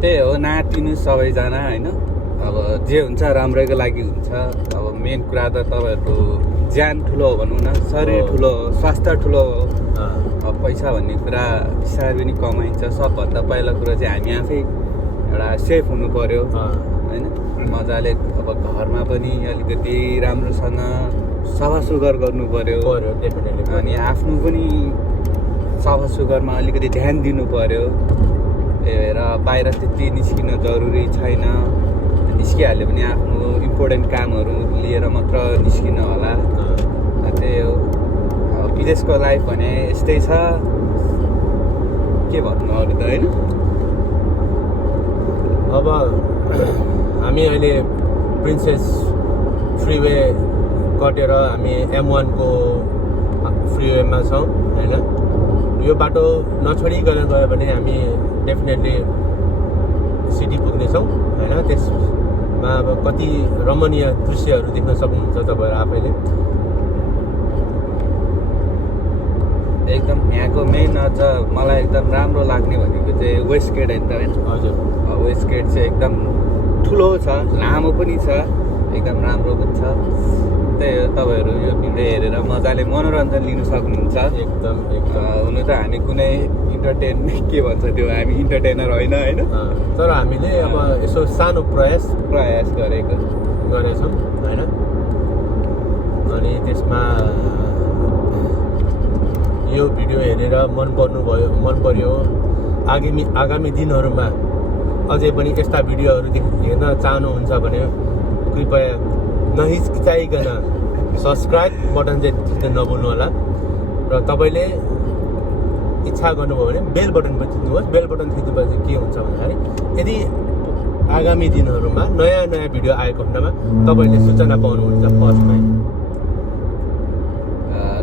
त्यही हो नातिनु सबैजना होइन। अब जे हुन्छ राम्रैको लागि हुन्छ। अब मेन कुरा त तपाईँहरूको ज्यान ठुलो हो भनौँ न, शरीर ठुलो हो, स्वास्थ्य ठुलो हो। अब पैसा भन्ने कुरा बिस्तारै पनि कमाइन्छ। सबभन्दा पहिला कुरा चाहिँ हामी आफै एउटा सेफ हुनु पर्यो होइन। मजाले अब घरमा पनि अलिकति राम्रोसँग सफा सुग्घर गर्नु पर्यो डेफिनेटली। अनि आफ्नो पनि सफा सुग्घरमा अलिकति ध्यान दिनु पर्यो। त्यही भएर बाहिर त्यति निस्किन जरुरी छैन। निस्किहाल्यो भने आफ्नो इम्पोर्टेन्ट कामहरू लिएर मात्र निस्किनु होला। त्यही हो। विदेशको लाइफ भने यस्तै छ, के भन्नु अरू त होइन। अब हामी अहिले प्रिन्सेस फ्रिवे कटेर हामी M1 को फ्रिवेमा छौँ होइन। यो बाटो नछोडिकन गयो भने हामी डेफिनेटली सिटी पुग्नेछौँ होइन। त्यसमा अब कति रमणीय दृश्यहरू देख्न सक्नुहुन्छ तपाईँहरू आफैले। एकदम यहाँको मेन अझ मलाई एकदम राम्रो लाग्ने भनेको चाहिँ वेस्ट गेट होइन त होइन। हजुर, वेस्ट गेट चाहिँ एकदम ठुलो छ, लामो पनि छ, एकदम राम्रो पनि छ। त्यही हो, तपाईँहरू यो भिडियो हेरेर मजाले मनोरञ्जन लिन सक्नुहुन्छ। एकदम हुनु त हामी कुनै इन्टरटेन के भन्छ त्यो, हामी इन्टरटेनर होइन होइन। तर हामीले अब यसो सानो प्रयास गरेछौँ होइन। अनि त्यसमा यो भिडियो हेरेर मन पर्यो। आगामी दिनहरूमा अझै पनि यस्ता भिडियोहरू हेर्न चाहनुहुन्छ भने कृपया नहिचकिचाइकन सब्सक्राइब बटन चाहिँ थिच्न नभुल्नु होला। र तपाईँले इच्छा गर्नुभयो भने बेल बटन पनि थिच्नुहोस्। बेल बटन थिच्नुपर्छ के हुन्छ भन्दाखेरि यदि आगामी दिनहरूमा नयाँ भिडियो आएको खण्डमा तपाईँले सूचना पाउनुहुन्छ फर्स्टमै।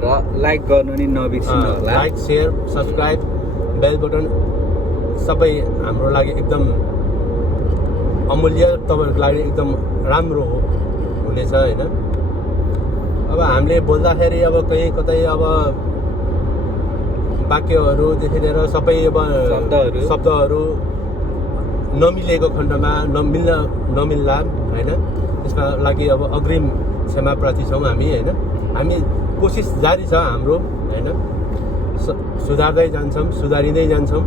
र लाइक गर्नु नि नबिर्सिनु होला। लाइक, सेयर, सब्सक्राइब, बेल बटन सबै हाम्रो लागि एकदम अमूल्य, तपाईँहरूको लागि एकदम राम्रो हुनेछ होइन। अब हामीले बोल्दाखेरि अब कहीँ कतै अब वाक्यहरूदेखि लिएर सबै अब शब्दहरू नमिलेको खण्डमा नमिल्ला होइन। त्यसमा लागि अब अग्रिम क्षमा प्रार्थी छौँ हामी होइन। हामी कोसिस जारी छ हाम्रो होइन। सुधार्दै सुधारिँदै जान्छौँ।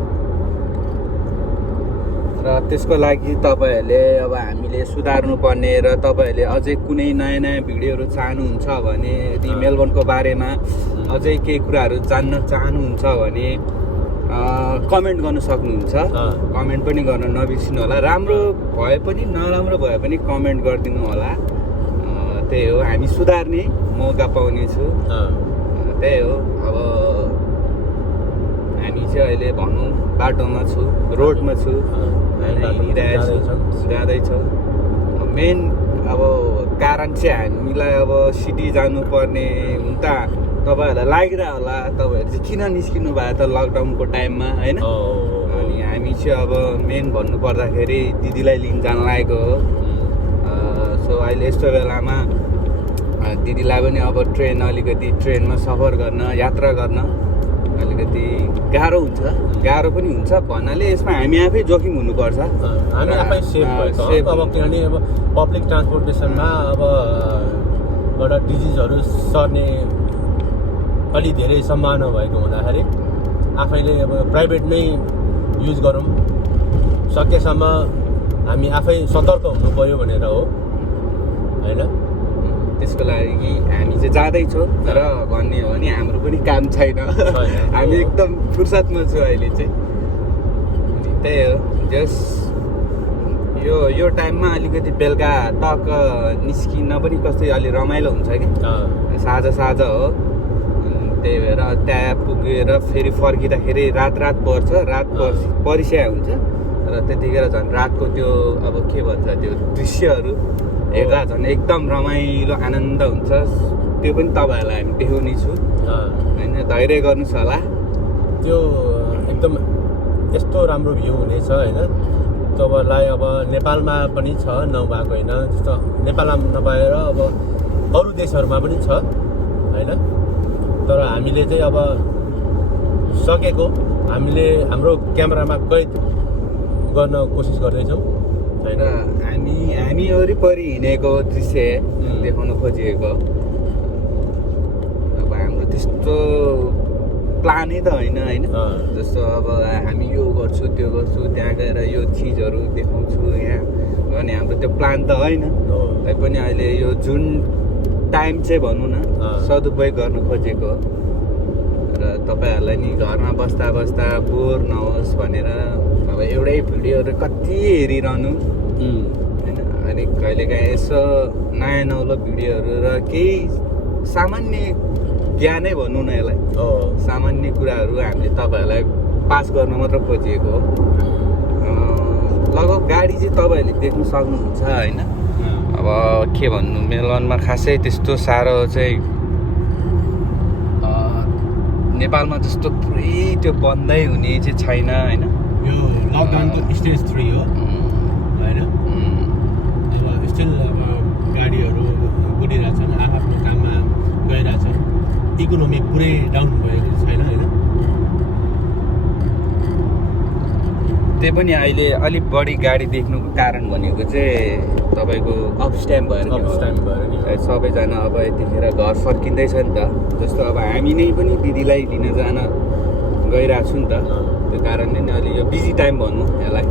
र त्यसको लागि तपाईँहरूले अब हामीले सुधार्नु पर्ने र तपाईँहरूले अझै कुनै नयाँ भिडियोहरू चाहनुहुन्छ भने, यदि मेलबर्नको बारेमा अझै केही कुराहरू जान्न चाहनुहुन्छ भने कमेन्ट गर्न सक्नुहुन्छ। कमेन्ट पनि गर्न नबिर्सिनु होला। राम्रो भए पनि नराम्रो भए पनि कमेन्ट गरिदिनु होला। त्यही हो, हामी सुधार्ने मौका पाउनेछु। त्यही हो। अब हामी चाहिँ अहिले भनौँ बाटोमा छु, रोडमा छु, जाँदैछौँ। मेन अब कारण चाहिँ हामीलाई अब सिटी जानुपर्ने हुन त तपाईँहरूलाई लागिरह होला, तपाईँहरू चाहिँ किन निस्किनु भएको त लकडाउनको टाइममा होइन। अनि हामी चाहिँ अब मेन भन्नुपर्दाखेरि दिदीलाई लिन जान लागेको हो। सो अहिले यस्तो बेलामा दिदीलाई पनि अब ट्रेनमा सफर गर्न, यात्रा गर्न अलिकति गाह्रो पनि हुन्छ भन्नाले यसमा हामी आफै जोखिम हुनुपर्छ। हामी आफै सेफ अब किनभने अब पब्लिक ट्रान्सपोर्टेसनमा अब एउटा डिजिजहरू सर्ने अलि धेरै सम्भावना भएको हुँदाखेरि आफैले अब प्राइभेट नै युज गरौँ। सकेसम्म हामी आफै सतर्क हुनु पर्यो भनेर हो होइन। त्यसको लागि हामी चाहिँ जाँदैछौँ। तर भन्ने हो भने हाम्रो पनि काम छैन, हामी एकदम फुर्सदमा छु अहिले चाहिँ। त्यही हो, जस यो टाइममा अलिकति बेलुका टक्क निस्किन पनि कस्तै अलि रमाइलो हुन्छ कि साँझ हो। त्यही भएर त्यहाँ पुगेर फेरि फर्किँदाखेरि रात पर्छ, परिस्या हुन्छ। र त्यतिखेर झन् रातको त्यो अब के भन्छ त्यो दृश्यहरू हेर्दा झन् एकदम रमाइलो आनन्द हुन्छ। त्यो पनि तपाईँहरूलाई हामी देखाउने छु होइन। धैर्य गर्नुहोस् होला। त्यो एकदम यस्तो राम्रो भ्यू हुनेछ होइन। तपाईँहरूलाई अब नेपालमा पनि छ, नभएको होइन। जस्तो नेपालमा नभएर अब अरू देशहरूमा पनि छ होइन। तर हामीले चाहिँ अब सकेको हामीले हाम्रो क्यामेरामा कैद गर्न कोसिस गर्दैछौँ होइन। र हामी वरिपरि हिँडेको दृश्य देखाउन खोजिएको। अब हाम्रो त्यस्तो प्लानै त होइन जस्तो अब हामी यो गर्छु त्यो गर्छु त्यहाँ गएर यो चिजहरू देखाउँछु यहाँ गर्ने हाम्रो त्यो प्लान त होइन। तैपनि अहिले यो जुन टाइम चाहिँ भनौँ न सदुपयोग गर्न खोजेको र तपाईँहरूलाई नि घरमा बस्दा बस्दा बोर नहोस् भनेर अब एउटै भिडियोहरू कति हेरिरहनु होइन। अनि कहिलेकाहीँ यसो नयाँ नौलो भिडियोहरू र केही सामान्य ज्ञानै भनौँ न यसलाई, सामान्य कुराहरू हामीले तपाईँहरूलाई पास गर्न मात्र खोजिएको हो। लगभग गाडी चाहिँ तपाईँहरूले देख्नु सक्नुहुन्छ होइन। अब के भन्नु, मेलबर्नमा खासै त्यस्तो साह्रो चाहिँ नेपालमा जस्तो पुरै त्यो बन्दै हुने चाहिँ छैन होइन। यो लकडाउनको स्टेज 3 हो होइन। अब स्टिल अब गाडीहरू कुदिरहेछन्, आफ्नो काममा गइरहेछन्, इकोनोमी पुरै डाउन भएको छैन होइन। त्यही पनि अहिले अलिक बढी गाडी देख्नुको कारण भनेको चाहिँ तपाईँको अपस्ट्याम भएर सबैजना अब यतिखेर घर फर्किँदैछ नि त। जस्तो अब हामी नै पनि दिदीलाई लिन जान गइरहेको छु नि त। त्यो कारणले नै अलि यो बिजी टाइम भनौँ यसलाई।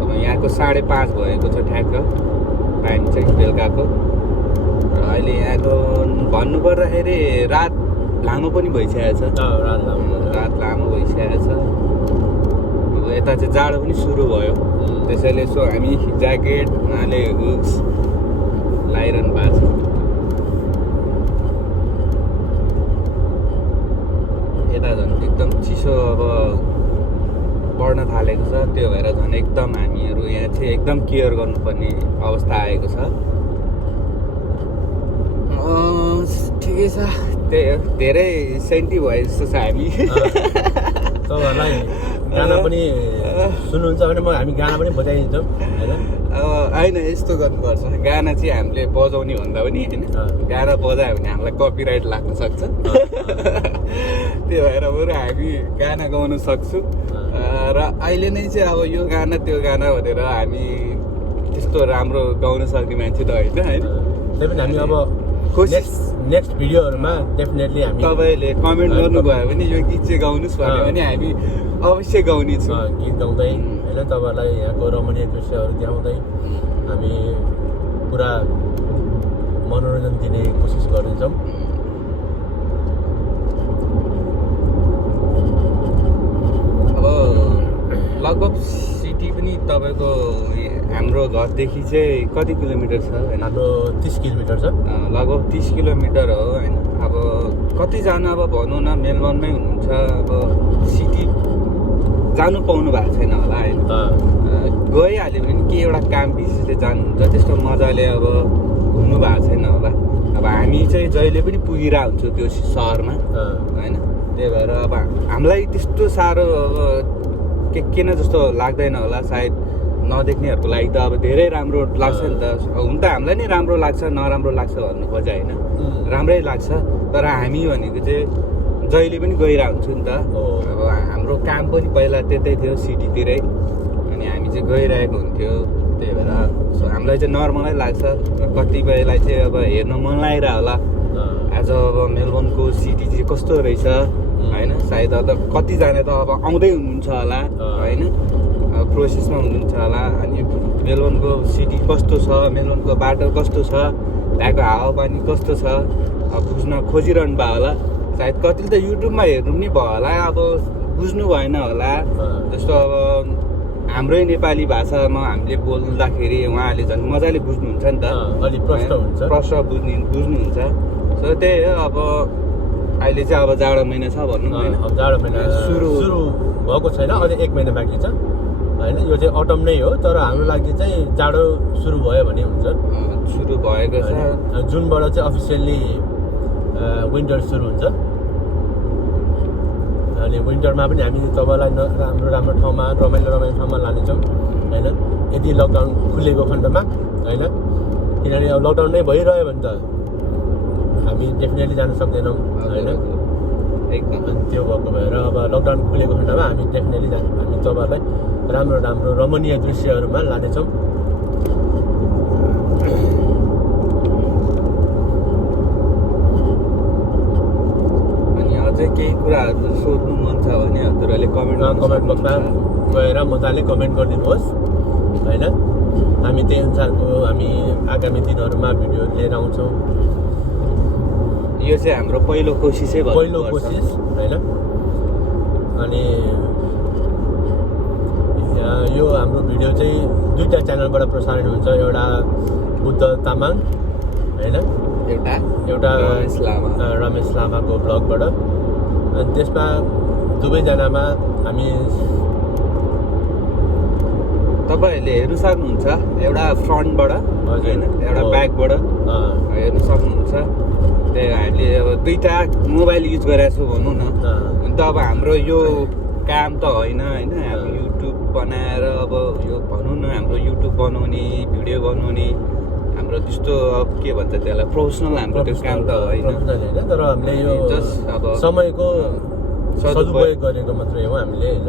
अब यहाँको 5:30 भएको छ ठ्याक्क टाइम चाहिँ बेलुकाको। र अहिले यहाँको भन्नुपर्दाखेरि रात लामो पनि भइसकेको छ। रात लामो भइसकेको छ। अब यता चाहिँ जाडो पनि सुरु भयो। त्यसैले यसो हामी ज्याकेट नाले हुक्स लगाइरहनु भएको छ। यता झन् एकदम चिसो अब बढ्न थालेको छ। त्यो भएर झन् एकदम हामीहरू यहाँ चाहिँ एकदम केयर गर्नुपर्ने अवस्था आएको छ। ठिकै छ, त्यही हो, धेरै सेन्टी भए जस्तो छ हामी। तपाईँहरूलाई गाना पनि सुन्नुहुन्छ भने हामी गाना पनि बजाइदिन्छौँ होइन। अब होइन यस्तो गर्नुपर्छ, गाना चाहिँ हामीले बजाउने भन्दा पनि होइन, गाना बजायो भने हामीलाई कपिराइट लाग्न सक्छ। त्यही भएर बरु हामी गाना गाउन सक्छौँ। र अहिले नै चाहिँ अब यो गाना त्यो गाना भनेर हामी त्यस्तो राम्रो गाउन सक्ने मान्छे त होइन होइन। त्यही पनि हामी अब नेक्स्ट भिडियोहरूमा डेफिनेटली हामी तपाईँले कमेन्ट गर्नुभयो भने यो गीत चाहिँ गाउनुहोस् भन्यो भने हामी अवश्य गाउनेछौँ। गीत गाउँदै होइन, तपाईँहरूलाई यहाँको रमणीय दृश्यहरू देखाउँदै हामी पुरा मनोरञ्जन दिने कोसिस गर्नेछौँ। अब लगभग सिटी पनि तपाईँको हाम्रो घरदेखि चाहिँ कति किलोमिटर छ? हाम्रो 30 किलोमिटर छ। लगभग 30 किलोमिटर हो होइन। अब कतिजना अब भनौँ न मेलबर्नमै हुनुहुन्छ, अब सिटी जानु पाउनु भएको छैन होला होइन। गइहाल्यो भने के एउटा काम विशेषले जानुहुन्छ, त्यस्तो मजाले अब घुम्नु भएको छैन होला। अब हामी चाहिँ जहिले पनि पुगिरहेको हुन्छौँ त्यो सहरमा होइन। त्यही भएर अब हामीलाई त्यस्तो साह्रो अब किन जस्तो लाग्दैन होला। सायद नदेख्नेहरूको लागि त अब धेरै राम्रो लाग्छ नि त। हुन त हामीलाई नै राम्रो लाग्छ, नराम्रो लाग्छ भन्नु खोजे होइन, राम्रै लाग्छ। तर हामी भनेको चाहिँ जहिले पनि गइरहेको हुन्छु नि त। अब हाम्रो काम पनि पहिला त्यतै थियो सिटीतिरै, अनि हामी चाहिँ गइरहेको हुन्थ्यो। त्यही भएर हामीलाई चाहिँ नर्मलै लाग्छ। कतिपयलाई चाहिँ अब हेर्न मन लागिरह होला आज अब मेलबर्नको सिटी चाहिँ कस्तो रहेछ होइन। सायद अब कतिजना त अब आउँदै हुनुहुन्छ होला होइन, प्रोसेसमा हुनुहुन्छ होला। अनि मेलबर्नको सिटी कस्तो छ, मेलबर्नको बाटो कस्तो छ, त्यहाँको हावापानी कस्तो छ बुझ्न खोजिरहनु भयो होला। सायद कतिले त युट्युबमा हेर्नु पनि भयो होला, अब बुझ्नु भएन होला। जस्तो अब हाम्रै नेपाली भाषामा हामीले बोल्दाखेरि उहाँहरूले झन् मजाले बुझ्नुहुन्छ नि त, अलिक प्रश्न बुझ्नुहुन्छ। सो त्यही हो। अब अहिले चाहिँ अब जाडो महिना छ भनौँ होइन। जाडो महिना सुरु भएको छैन, अझै 1 महिना बाँकी छ होइन। यो चाहिँ अटम नै हो, तर हाम्रो लागि चाहिँ जाडो सुरु भयो भने हुन्छ। सुरु भएको छ। जुनबाट चाहिँ अफिसियल्ली विन्टर सुरु हुन्छ। अनि विन्टरमा पनि हामी तपाईँलाई राम्रो ठाउँमा रमाइलो ठाउँमा लानेछौँ होइन, यदि लकडाउन खुलेको खण्डमा होइन। किनभने अब लकडाउन नै भइरह्यो भने त हामी डेफिनेटली जान सक्दैनौँ होइन। एकदम त्यो भएको भएर अब लकडाउन खुलेको खण्डमा हामी डेफिनेटली हामी तपाईँहरूलाई राम्रो राम्रो रमणीय दृश्यहरूमा लानेछौँ। अनि अझै केही कुराहरू सोध्नु मन छ भने हजुरहरूले कमेन्ट बक्समा गएर मजाले कमेन्ट गरिदिनुहोस् होइन। हामी त्यही अनुसारको हामी आगामी दिनहरूमा भिडियो लिएर आउँछौँ। यो चाहिँ हाम्रो पहिलो कोसिसै भयो, पहिलो कोसिस होइन। अनि यो हाम्रो भिडियो चाहिँ 2टा च्यानलबाट प्रसारण हुन्छ। एउटा बुद्ध तामाङ होइन, एउटा रमेश लामाको ब्लगबाट। अनि त्यसमा दुवैजनामा हामी तपाईँहरूले हेर्नु सक्नुहुन्छ, एउटा फ्रन्टबाट होइन, एउटा ब्याकबाट हेर्नु सक्नुहुन्छ। त्यही हामीले अब 2टा मोबाइल युज गरेको छु भनौँ न। अन्त अब हाम्रो यो काम त होइन होइन, हामी युट्युब बनाएर अब यो भनौँ न हाम्रो युट्युब बनाउने, भिडियो बनाउने हाम्रो त्यस्तो अब के भन्छ त्यसलाई प्रोफेसनल हाम्रो त्यो काम त होइन। तर हामीले यो जस्ट अब समयको सदुपयोग गरेको मात्रै हो हामीले होइन।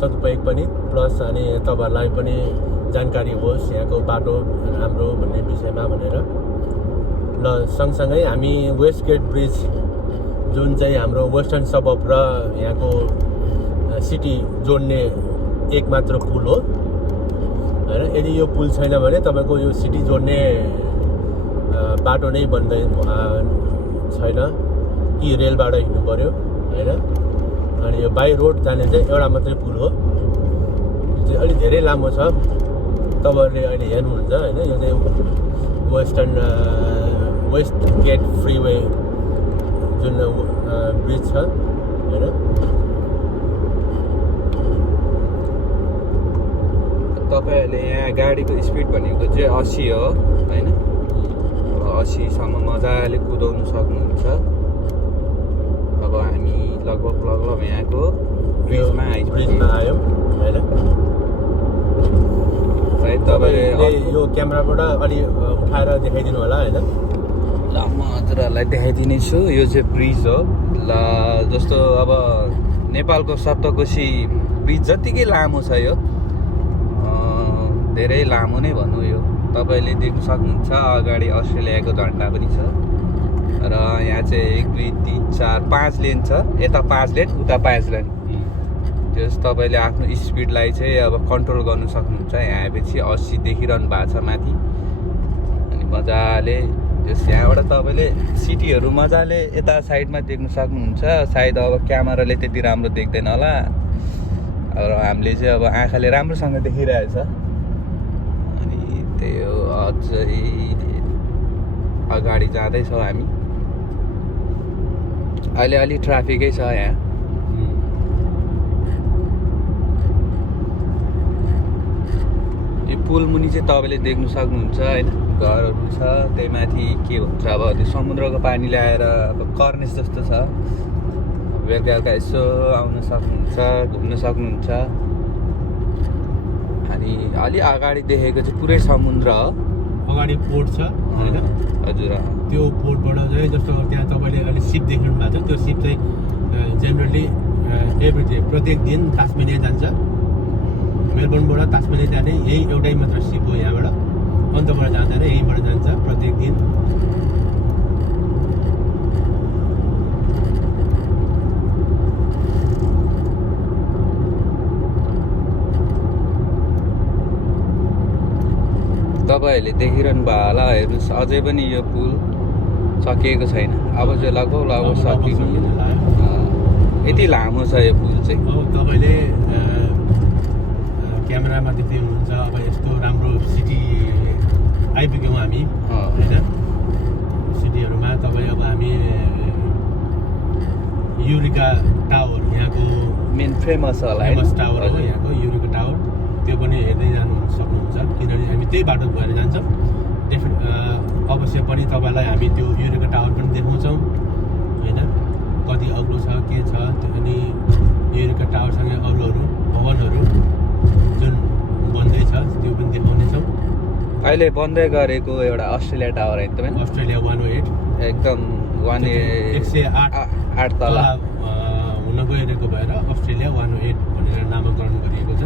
सदुपयोग पनि प्लस अनि तपाईँहरूलाई पनि जानकारी होस् यहाँको बाटो राम्रो भन्ने विषयमा भनेर। ल सँगसँगै हामी वेस्ट गेट ब्रिज जुन चाहिँ हाम्रो वेस्टर्न सबअप र यहाँको सिटी जोड्ने एक मात्र पुल हो होइन। यदि यो पुल छैन भने तपाईँको यो सिटी जोड्ने बाटो नै बन्दै छैन कि रेलबाट हिँड्नु पऱ्यो होइन। अनि यो बाई रोड जाने चाहिँ एउटा मात्रै पुल हो, यो चाहिँ अलिक धेरै लामो छ। तपाईँहरूले अहिले हेर्नुहुन्छ होइन, यो चाहिँ वेस्ट गेट फ्रीवे जुन ब्रिज छ होइन। तपाईँहरूले यहाँ गाडीको स्पिड भनेको चाहिँ 80 हो होइन। 80सम्म मजाले कुदाउनु सक्नुहुन्छ। अब हामी लगभग यहाँको ब्रिजमा आयौँ होइन। सायद तपाईँले यो क्यामेराबाट अलि उठाएर देखाइदिनु होला होइन। ल म हजुरहरूलाई देखाइदिने छु। यो चाहिँ ब्रिज हो। ल जस्तो अब नेपालको सप्तकोशी ब्रिज जतिकै लामो छ यो, धेरै लामो नै भनौँ यो। तपाईँले देख्न सक्नुहुन्छ अगाडि अस्ट्रेलियाको झन्डा पनि छ र यहाँ चाहिँ 1 2 3 4 5 लेन छ। यता 5 लेन, उता 5 लेन। त्यस तपाईँले आफ्नो स्पिडलाई चाहिँ अब कन्ट्रोल गर्नु सक्नुहुन्छ। यहाँ आएपछि 80 देखिरहनु भएको छ माथि। अनि मजाले त्यस यहाँबाट तपाईँले सिटीहरू मजाले यता साइडमा देख्न सक्नुहुन्छ। सायद अब क्यामेराले त्यति राम्रो देख्दैन होला र हामीले चाहिँ अब आँखाले राम्रोसँग देखिरहेछ। अनि त्यही हो, अझै अगाडि जाँदैछौँ हामी। अहिले अलि ट्राफिकै छ यहाँ। यो पुल मुनि चाहिँ तपाईँले देख्नु सक्नुहुन्छ होइन, घरहरू छ। त्यही माथि के भन्छ अब त्यो समुद्रको पानी ल्याएर अब कर्नेस जस्तो छ। बेलुका बेलुका यसो आउन सक्नुहुन्छ, घुम्न सक्नुहुन्छ। अनि अलि अगाडि देखेको चाहिँ पुरै समुद्र हो। अगाडि पोर्ट छ होइन। हजुर, त्यो पोर्टबाट चाहिँ जस्तो त्यहाँ तपाईँले अहिले सिप देख्नु भएको छ। त्यो सिप चाहिँ जेनरली एभ्री प्रत्येक दिन तास्मेनिया जान्छ। मेलबर्नबाट तास्मेनिया जाने यही एउटै मात्र सिप हो। यहाँबाट अन्तबाट जाँदैन, यहीँबाट जान्छ प्रत्येक दिन। तपाईँहरूले देखिरहनु भयो होला, हेर्नुहोस् अझै पनि यो पुल सकिएको छैन। अब चाहिँ लगभग सकिनु। यति लामो छ यो पुल चाहिँ। अब तपाईँले क्यामेरामा देख्दै हुनुहुन्छ। अब यस्तो राम्रो सिटी आइपुग्यौँ हामी होइन। सिटीहरूमा तपाईँ अब हामी युरिका टावर यहाँको मेन फेमस होला, फेमस टावर हो यहाँको युरिका टावर। त्यो पनि हेर्दै जानु सक्नुहुन्छ किनभने हामी त्यही बाटो भएर जान्छौँ। अवश्य पनि तपाईँलाई हामी त्यो युरिका टावर पनि देखाउँछौँ होइन, कति अग्लो छ के छ। अनि युरिका टावरसँगै अरू भवनहरू जुन बन्दैछ त्यो पनि देखाउनेछौँ। अहिले बन्दै गरेको एउटा अस्ट्रेलिया टावर है तपाईँ? अस्ट्रेलिया 108 एकदम 108 तला हुन गइरहेको भएर अस्ट्रेलिया 108 भनेर नामाकरण गरिएको छ।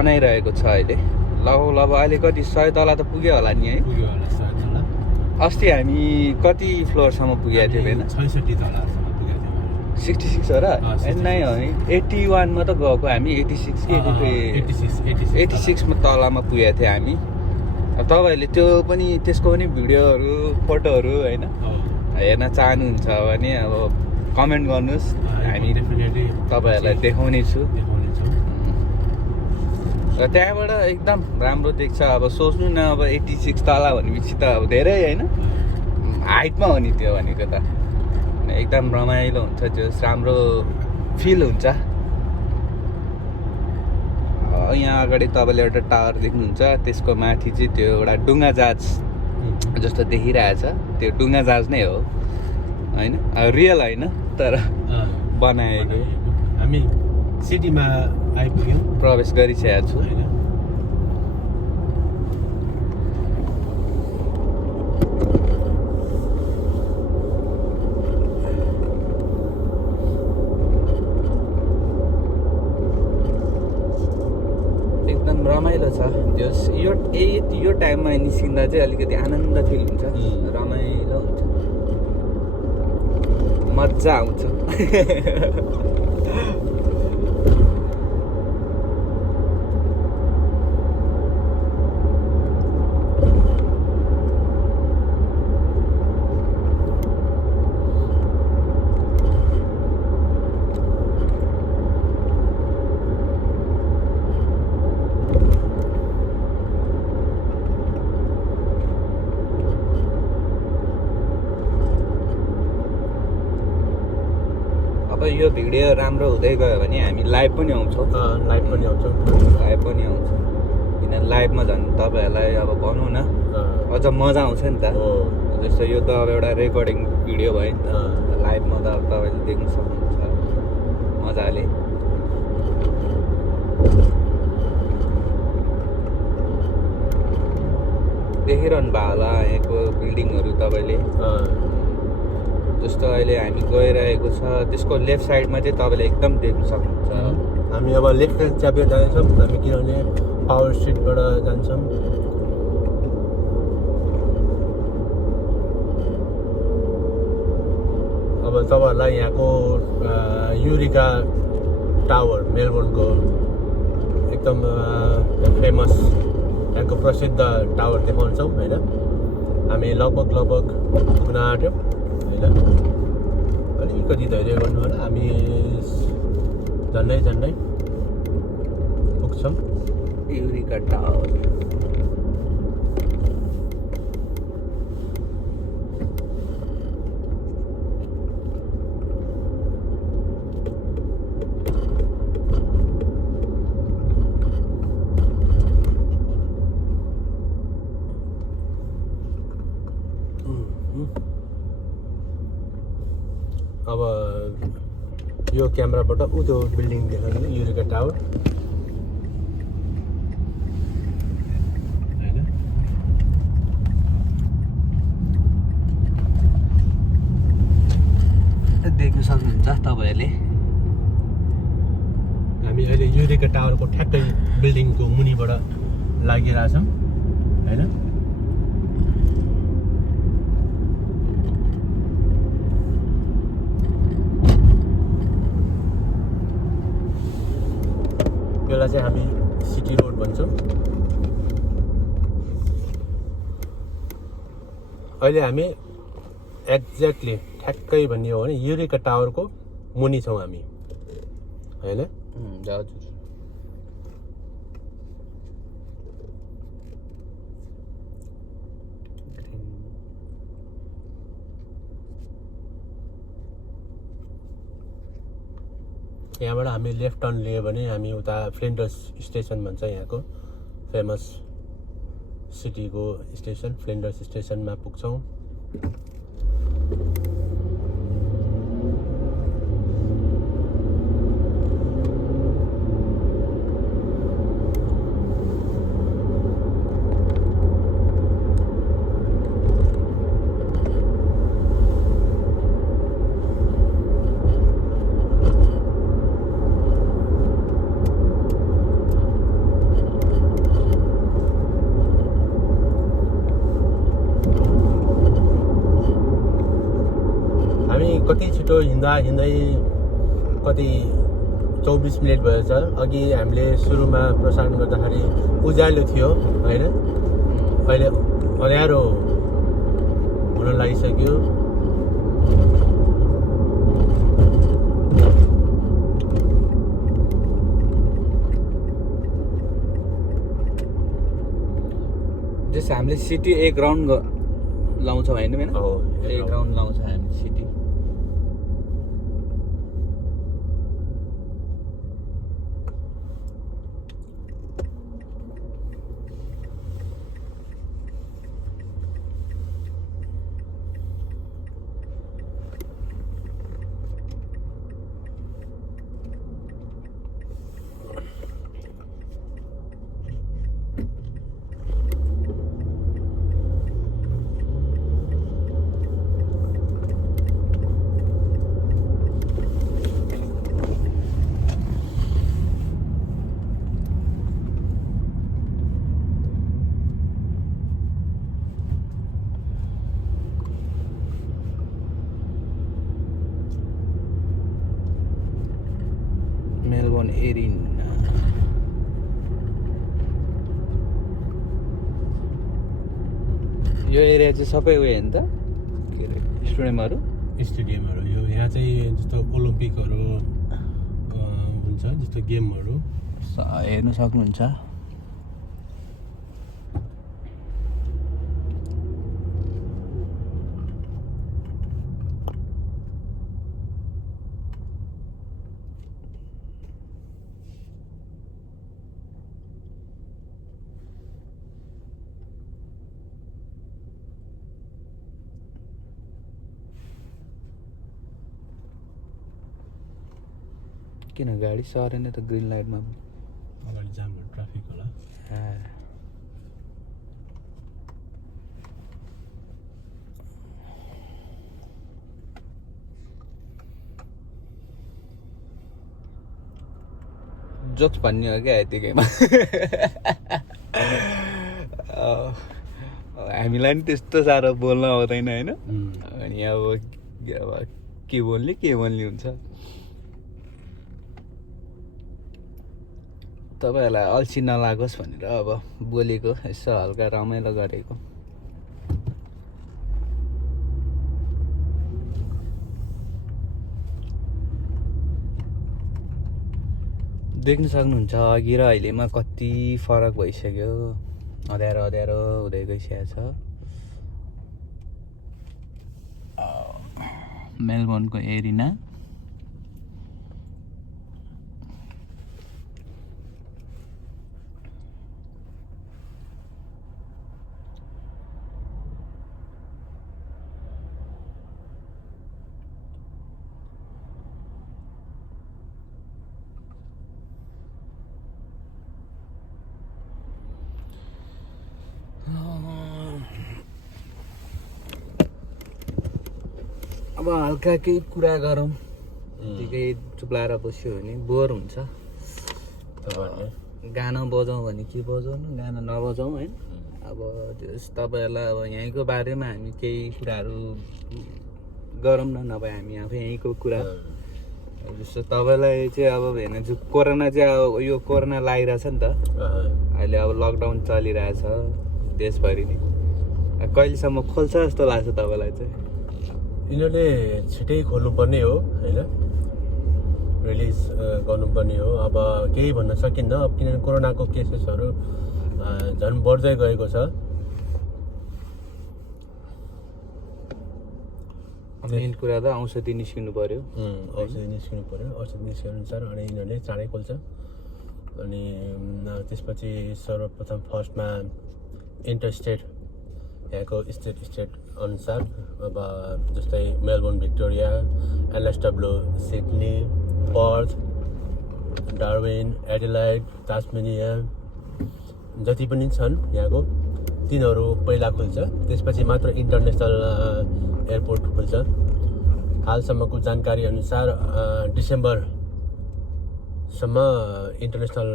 बनाइरहेको छ अहिले। लगभग अहिले कति 100 तला त पुग्यो होला नि है। पुग्यो होला 100 तला। अस्ति हामी कति फ्लोरसम्म पुगेको थियो होइन? 66 तलासम्म पुगेको थियो। 66 हो र? नै हो नि, 81 मा त गएको हामी। 86 कि 86 मा तलामा पुगेको थियो हामी। अब तपाईँहरूले त्यो पनि त्यसको पनि भिडियोहरू फोटोहरू होइन हेर्न चाहनुहुन्छ भने अब कमेन्ट गर्नुहोस्, हामी तपाईँहरूलाई देखाउने छु। र त्यहाँबाट एकदम राम्रो देख्छ। अब सोच्नु न, अब 86 तला भनेपछि त अब धेरै होइन, हाइटमा हो नि त्यो भनेको त। एकदम रमाइलो हुन्छ, त्यो राम्रो फिल हुन्छ। यहाँ अगाडि तपाईँले एउटा टावर देख्नुहुन्छ, त्यसको माथि चाहिँ त्यो एउटा डुङ्गा जहाज जस्तो देखिरहेछ। त्यो डुङ्गा जहाज नै हो होइन, रियल होइन तर बनाएको। हामी सिटीमा आइपुग्यौँ, प्रवेश गरिसकेको छु होइन। एकदम रमाइलो छ। यो टाइममा निस्किँदा चाहिँ अलिकति आनन्द फिल हुन्छ, रमाइलो हुन्छ, मजा आउँछ। अब यो भिडियो राम्रो हुँदै गयो भने हामी लाइभ पनि आउँछौँ। लाइभ पनि आउँछौँ। किन लाइभमा झन् तपाईँहरूलाई अब भनौँ न अझ मजा आउँछ नि त। जस्तो यो त अब एउटा रेकर्डिङ भिडियो भयो नि त, लाइभमा त अब तपाईँले देख्न सक्नुहुन्छ मजाले। देखिरहनु भयो होला यहाँको बिल्डिङहरू तपाईँले। जस्तो अहिले हामी गइरहेको छ त्यसको लेफ्ट साइडमा चाहिँ तपाईँले एकदम देख्न सक्नुहुन्छ। हामी अब लेफ्ट ह्यान्ड च्यापेर जाँदैछौँ हामी, किनभने पावर स्ट्रिटबाट जान्छौँ। अब तपाईँहरूलाई यहाँको युरिका टावर, मेलबोर्नको एकदम फेमस, यहाँको प्रसिद्ध टावर देखाउँछौँ होइन। हामी लगभग पुग्न आँट्यौँ होइन। अलिकति धैर्य गर्नु होला, हामी झन्डै पुग्छौँ। युरिका टावर अब यो क्यामेराबाट ऊ त्यो बिल्डिङ देखाउने युरिका टावर होइन। देख्न सक्नुहुन्छ तपाईँहरूले। हामी अहिले युरिका टावरको ठ्याक्कै बिल्डिङको मुनिबाट लागिरहेछौँ होइन। यसलाई चाहिँ हामी सिटी रोड भन्छौँ। अहिले हामी एक्ज्याक्टली ठ्याक्कै भन्ने हो भने युरिका टावरको मुनि छौँ हामी होइन। यहाँबाट हामी लेफ्ट टर्न लियो भने हामी उता फ्लिन्डर्स स्टेसन भन्छ, यहाँको फेमस सिटीको स्टेसन फ्लिन्डर्स स्टेसनमा पुग्छौँ। छिटो हिँड्दा हिँड्दै कति 24 मिनट भएछ। अघि हामीले सुरुमा प्रसारण गर्दाखेरि उज्यालो थियो होइन, अहिले अँध्यारो हुन लागिसक्यो। जस हामीले सिटी एक राउन्ड लाउँछौँ होइन मेन, हो एक राउन्ड लाउँछ हामी सिटी। Melbourne arena. यो एरिया चाहिँ सबै उयो होइन त, के अरे स्टेडियमहरू। यो यहाँ चाहिँ जस्तो ओलम्पिकहरू हुन्छ, जस्तो गेमहरू हेर्नु सक्नुहुन्छ। किन गाडी सरेन त ग्रिन लाइटमा? अगाडि जाम ट्राफिक होला। जोक्स भन्ने हो क्या यतिकैमा। हामीलाई नि त्यस्तो साह्रो बोल्न आउँदैन होइन, अनि अब के बोल्ने हुन्छ। तपाईँहरूलाई अल्छी नलागोस् भनेर अब बोलेको, यसो हल्का रमाइलो गरेको। देख्न सक्नुहुन्छ अघि र अहिलेमा कति फरक भइसक्यो, अँध्यारो अँध्यारो हुँदै गइसकेको छ। मेलबोर्नको एरिना। अब हल्का केही कुरा गरौँ, त्यतिकै चुप्लाएर बस्यो भने बोर हुन्छ। गाना बजाउँ भने के बजाउनु, गाना नबजाउँ होइन। अब त्यस तपाईँहरूलाई अब यहीँको बारेमा हामी केही कुराहरू गरौँ न, नभए हामी आफै यहीँको कुरा। जस्तो तपाईँलाई चाहिँ अब हेर्न कोरोना चाहिँ अब यो कोरोना लागिरहेछ नि त अहिले, अब लकडाउन चलिरहेछ देशभरि नै। कहिलेसम्म खोल्छ जस्तो लाग्छ तपाईँलाई चाहिँ? यिनीहरूले छिटै खोल्नुपर्ने हो होइन, रिलिज गर्नुपर्ने हो। अब केही भन्न सकिन्न, अब किनभने कोरोनाको केसेसहरू झन् बढ्दै गएको छ। मेन कुरा त औषधि निस्किनु पर्यो। औषधि निस्किनु पर्यो, औषधि निस्किनु अनुसार अनि यिनीहरूले चाँडै खोल्छ। अनि त्यसपछि सर्वप्रथम फर्स्टमा इन्टरस्टेट, यहाँको स्टेट अनुसार अब जस्तै Melbourne, Victoria, NSW, Sydney, Perth, Darwin, Adelaide, Tasmania जति पनि छन् यहाँको, तिनीहरू पहिला खुल्छ। त्यसपछि मात्र इन्टरनेसनल एयरपोर्ट खुल्छ। हालसम्मको जानकारी अनुसार डिसेम्बरसम्म इन्टरनेसनल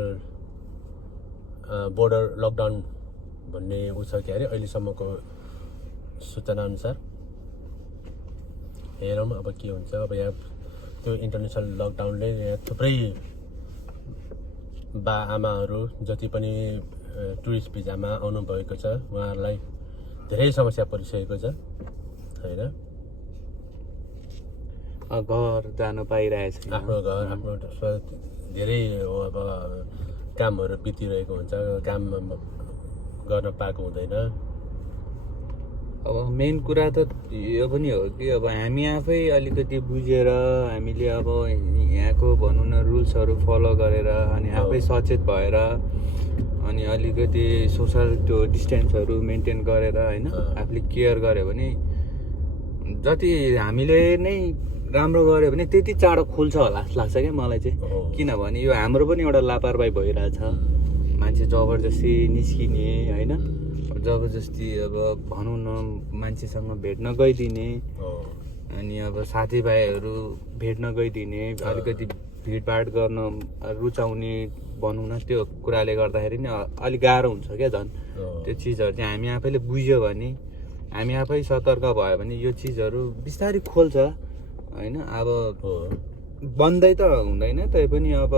बोर्डर लकडाउन भन्ने उ छ के अरे अहिलेसम्मको सूचना अनुसार। हेरौँ अब के हुन्छ। अब यहाँ त्यो इन्टरनेसनल लकडाउनले यहाँ थुप्रै बा आमाहरू जति पनि टुरिस्ट भिजामा आउनुभएको छ उहाँहरूलाई धेरै समस्या परिसकेको छ होइन। घर जान पाइरहेछ, आफ्नो घर आफ्नो धेरै अब कामहरू बितिरहेको हुन्छ, काम गर्न पाएको हुँदैन। अब मेन कुरा त यो पनि हो कि अब हामी आफै अलिकति बुझेर हामीले अब यहाँको भनौँ न रुल्सहरू फलो गरेर अनि आफै सचेत भएर अनि अलिकति सोसल त्यो डिस्टेन्सहरू मेन्टेन गरेर होइन आफूले केयर गऱ्यो भने जति हामीले नै राम्रो गऱ्यो भने त्यति चाँडो खुल्छ होला जस्तो लाग्छ क्या मलाई चाहिँ। किनभने यो हाम्रो पनि एउटा लापरवाही भइरहेछ, मान्छे जबरजस्ती निस्किने होइन, जबरजस्ती अब भनौँ न मान्छेसँग भेट्न गइदिने अनि अब साथीभाइहरू भेट्न गइदिने, अलिकति भिडभाड गर्न रुचाउने भनौँ न, त्यो कुराले गर्दाखेरि नि अलिक गाह्रो हुन्छ क्या झन्। त्यो चिजहरू चाहिँ हामी आफैले बुझ्यो भने, हामी आफै सतर्क भयो भने यो चिजहरू बिस्तारै खोल्छ होइन। अब बन्दै त हुँदैन, तै पनि अब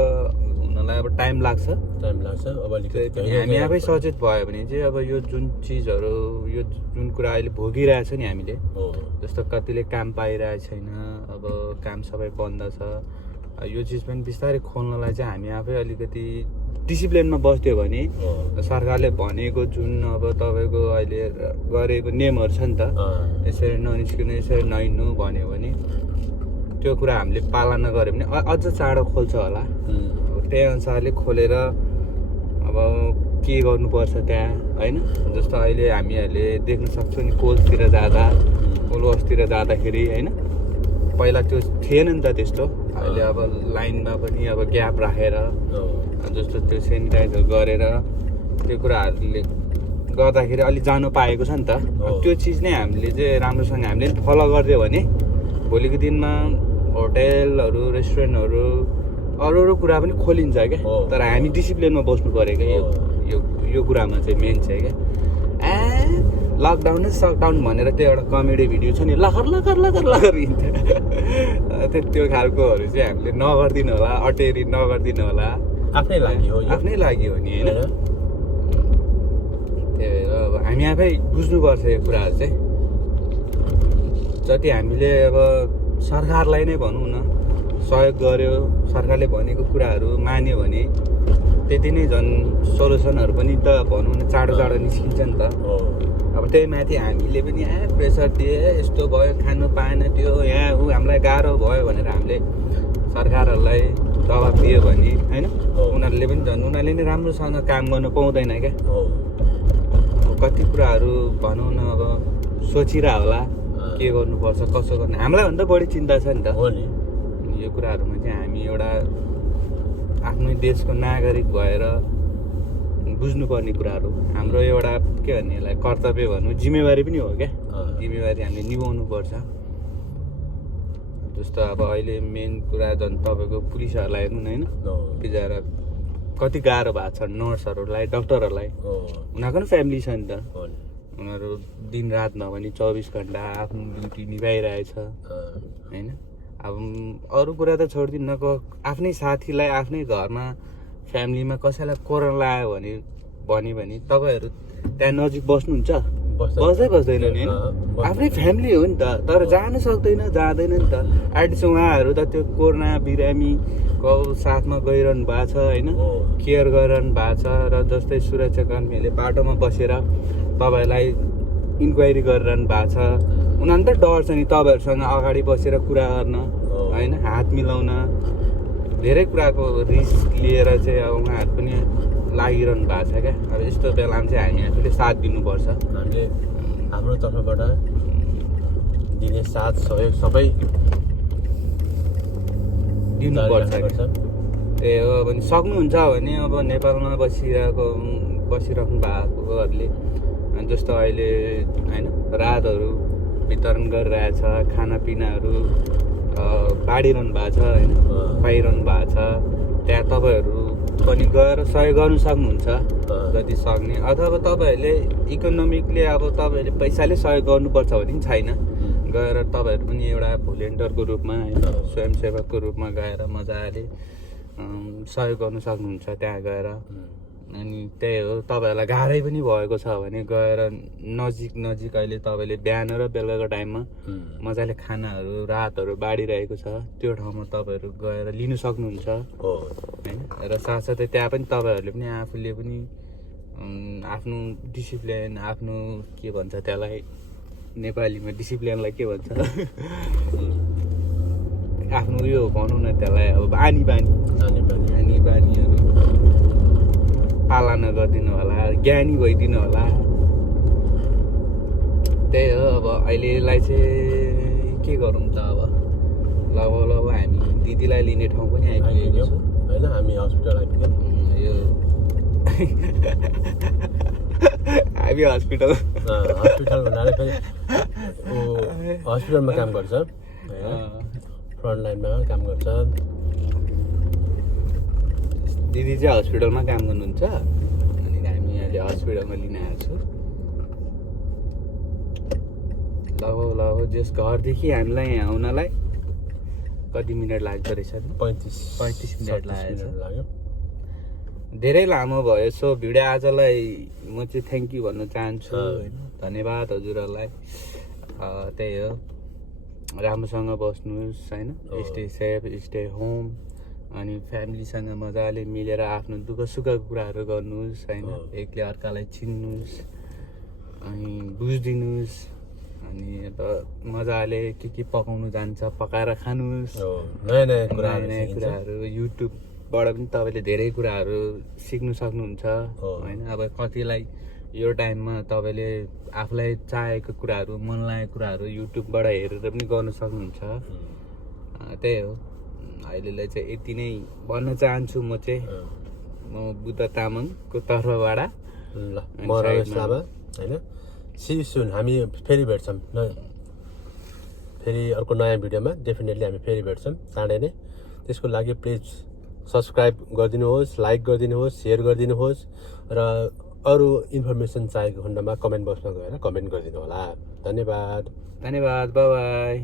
हुनलाई अब टाइम लाग्छ अब अलिकति हामी आफै सचेत भयो भने चाहिँ अब यो जुन चिजहरू यो जुन कुरा अहिले भोगिरहेछ नि हामीले, जस्तो कतिले काम पाइरहेको छैन, अब काम सबै बन्द छ, यो चिज पनि बिस्तारै खोल्नलाई चाहिँ हामी आफै अलिकति डिसिप्लिनमा बस्थ्यो भने सरकारले भनेको जुन अब तपाईँको अहिले गरेको नियमहरू छ नि त, यसरी ननिस्किनु यसरी नहिँड्नु भन्यो भने त्यो कुरा हामीले पालना गऱ्यो भने अझ चाँडो खोल्छ होला। त्यही अनुसारले खोलेर अब के गर्नुपर्छ त्यहाँ होइन। जस्तो अहिले हामीहरूले देख्न सक्छौँ नि कोल्सतिर जाँदा, कोलवासतिर जाँदाखेरि होइन, पहिला त्यो थिएन नि त त्यस्तो। अहिले अब लाइनमा पनि अब ग्याप राखेर जस्तो त्यो सेनिटाइजर गरेर त्यो कुराहरूले गर्दाखेरि अलिक जानु पाएको छ नि त। त्यो चिज नै हामीले चाहिँ राम्रोसँग हामीले फलो गरिदियो भने भोलिको दिनमा होटेलहरू रेस्टुरेन्टहरू अरू कुरा पनि खोलिन्छ क्या। तर हामी डिसिप्लिनमा बस्नु पऱ्यो क्या, यो कुरामा चाहिँ मेन चाहिँ क्या। लकडाउन सकडाउन भनेर त्यो एउटा कमेडी भिडियो छ नि, लखर हिँड्छ त्यो खालकोहरू चाहिँ हामीले नगरिदिनु होला, अटेरी नगरिदिनु होला। आफ्नै लागि हो नि होइन। त्यही भएर अब हामी आफै बुझ्नुपर्छ यो कुराहरू चाहिँ। जति हामीले अब सरकारलाई नै भनौँ न सहयोग गर्यो, सरकारले भनेको कुराहरू मान्यो भने त्यति नै झन् सोल्युसनहरू पनि त भनौँ न चाँडो निस्किन्छ नि त। अब त्यही माथि हामीले पनि प्रेसर दिए यस्तो भयो, खानु पाएन, त्यो यहाँ हामीलाई गाह्रो भयो भनेर हामीले सरकारहरूलाई दबाब दियो भने होइन, उनीहरूले पनि झन् उनीहरूले नै राम्रोसँग काम गर्नु पाउँदैन क्या। कति कुराहरू भनौँ न अब सोचिरह होला के गर्नुपर्छ कसो गर्नु, हामीलाई भन्दा बढी चिन्ता छ नि त। यो कुराहरूमा चाहिँ हामी एउटा आफ्नै देशको नागरिक भएर बुझ्नुपर्ने कुराहरू हाम्रो एउटा के भन्ने यसलाई कर्तव्य भनौँ, जिम्मेवारी पनि हो क्या। जिम्मेवारी हामीले निभाउनुपर्छ। जस्तो अब अहिले मेन कुरा झन् तपाईँको पुलिसहरूलाई हेर्नु होइन, बिचरा कति गाह्रो भएको छ नर्सहरूलाई, डक्टरहरूलाई। उनीहरूको पनि फ्यामिली छ नि त, उनीहरू दिनरात नभनी 24 घन्टा आफ्नो ड्युटी निभाइरहेछ होइन। अब अरू कुरा त छोडिदिन्नको, आफ्नै साथीलाई आफ्नै घरमा फ्यामिलीमा कसैलाई कोरोना लाग्यो भने तपाईँहरू त्यहाँ नजिक बस्नुहुन्छ? बस्दैन नि होइन। आफ्नै फ्यामिली हो नि त, तर जानु सक्दैन, जाँदैन नि त। एटलिस्ट उहाँहरू त त्यो कोरोना बिरामीको साथमा गइरहनु भएको छ होइन, केयर गरिरहनु भएको छ। र जस्तै सुरक्षाकर्मीहरूले बाटोमा बसेर तपाईँहरूलाई इन्क्वायरी गरिरहनु भएको छ। उनीहरू त डर छ नि तपाईँहरूसँग अगाडि बसेर कुरा गर्न होइन, हात मिलाउन, धेरै कुराको रिस्क लिएर चाहिँ अब उहाँहरू पनि लागिरहनु भएको छ क्या। अब यस्तो बेलामा चाहिँ हामी आफूले साथ दिनुपर्छ। हामीले हाम्रो तर्फबाट दिने साथ सहयोग सबै दिनुपर्छ। त्यही हो। अब सक्नुहुन्छ भने अब नेपालमा बसिराख्नु भएकोहरूले जस्तो अहिले होइन राहतहरू वितरण गरिरहेछ, खानापिनाहरू बाँडिरहनु भएको छ होइन, पाइरहनु भएको छ। त्यहाँ तपाईँहरू पनि गएर सहयोग गर्नु सक्नुहुन्छ जति सक्ने। अथवा तपाईँहरूले इकोनोमिकली अब तपाईँहरूले पैसाले सहयोग गर्नुपर्छ भने पनि छैन, गएर तपाईँहरू पनि एउटा भोलिन्टियरको रूपमा होइन स्वयंसेवकको रूपमा गएर मजाले सहयोग गर्नु सक्नुहुन्छ त्यहाँ गएर। अनि त्यही हो, तपाईँहरूलाई गाह्रै पनि भएको छ भने गएर नजिक अहिले तपाईँले बिहान र बेलुकाको टाइममा मजाले खानाहरू रातहरू बाँडिरहेको छ, त्यो ठाउँमा तपाईँहरू गएर लिनु सक्नुहुन्छ होइन। र साथसाथै त्यहाँ पनि तपाईँहरूले पनि आफूले पनि आफ्नो डिसिप्लिन, आफ्नो के भन्छ त्यसलाई नेपालीमा डिसिप्लिनलाई के भन्छ आफ्नो उयो भनौँ न त्यसलाई, अब बानी बानीहरू पालना गरिदिनु होला, ज्ञानी भइदिनु होला। त्यही हो, अब अहिलेलाई चाहिँ के गरौँ त। अब लगभग हामी दिदीलाई लिने ठाउँ पनि आइपुगेको छ होइन, हामी हस्पिटल आइपुग्यौँ। यो हामी हस्पिटल हुनाले फेरि हस्पिटलमा काम गर्छ, फ्रन्ट लाइनमा काम गर्छ। दिदी चाहिँ हस्पिटलमा काम गर्नुहुन्छ, अनि हामी अहिले हस्पिटलमा लिन आएको छु। लगभग जस घरदेखि हामीलाई यहाँ आउनलाई कति मिनट लाग्दो रहेछ? 35 मिनट लाग्यो। धेरै लामो भयो। सो भिडियो आजलाई म चाहिँ थ्याङ्क यू भन्न चाहन्छु होइन, धन्यवाद हजुरहरूलाई। त्यही हो, राम्रोसँग बस्नुहोस् होइन, स्टे सेफ, स्टे होम, अनि फ्यामिलीसँग मजाले मिलेर आफ्नो दुःख सुखको कुराहरू गर्नुहोस् होइन। एकले अर्कालाई चिन्नुहोस् अनि बुझिदिनुहोस्, अनि अब मजाले के पकाउनु जान्छ पकाएर खानुहोस्। नयाँ कुराहरू युट्युबबाट पनि तपाईँले धेरै कुराहरू सिक्नु सक्नुहुन्छ होइन। अब कतिलाई यो टाइममा तपाईँले आफूलाई चाहेको कुराहरू, मन लागेको कुराहरू युट्युबबाट हेरेर पनि गर्न सक्नुहुन्छ। त्यही हो, अहिलेलाई चाहिँ यति नै भन्न चाहन्छु। म चाहिँ बुद्ध तामाङको तर्फबाट ल, म रमेश लामा होइन। सी सुन, हामी फेरि भेट्छौँ फेरि अर्को नयाँ भिडियोमा। डेफिनेटली हामी फेरि भेट्छौँ चाँडै नै। त्यसको लागि प्लिज सब्सक्राइब गरिदिनुहोस्, लाइक गरिदिनुहोस्, सेयर गरिदिनुहोस्, र अरू इन्फर्मेसन चाहेको खण्डमा कमेन्ट बक्समा गएर कमेन्ट गरिदिनु होला। धन्यवाद। By by.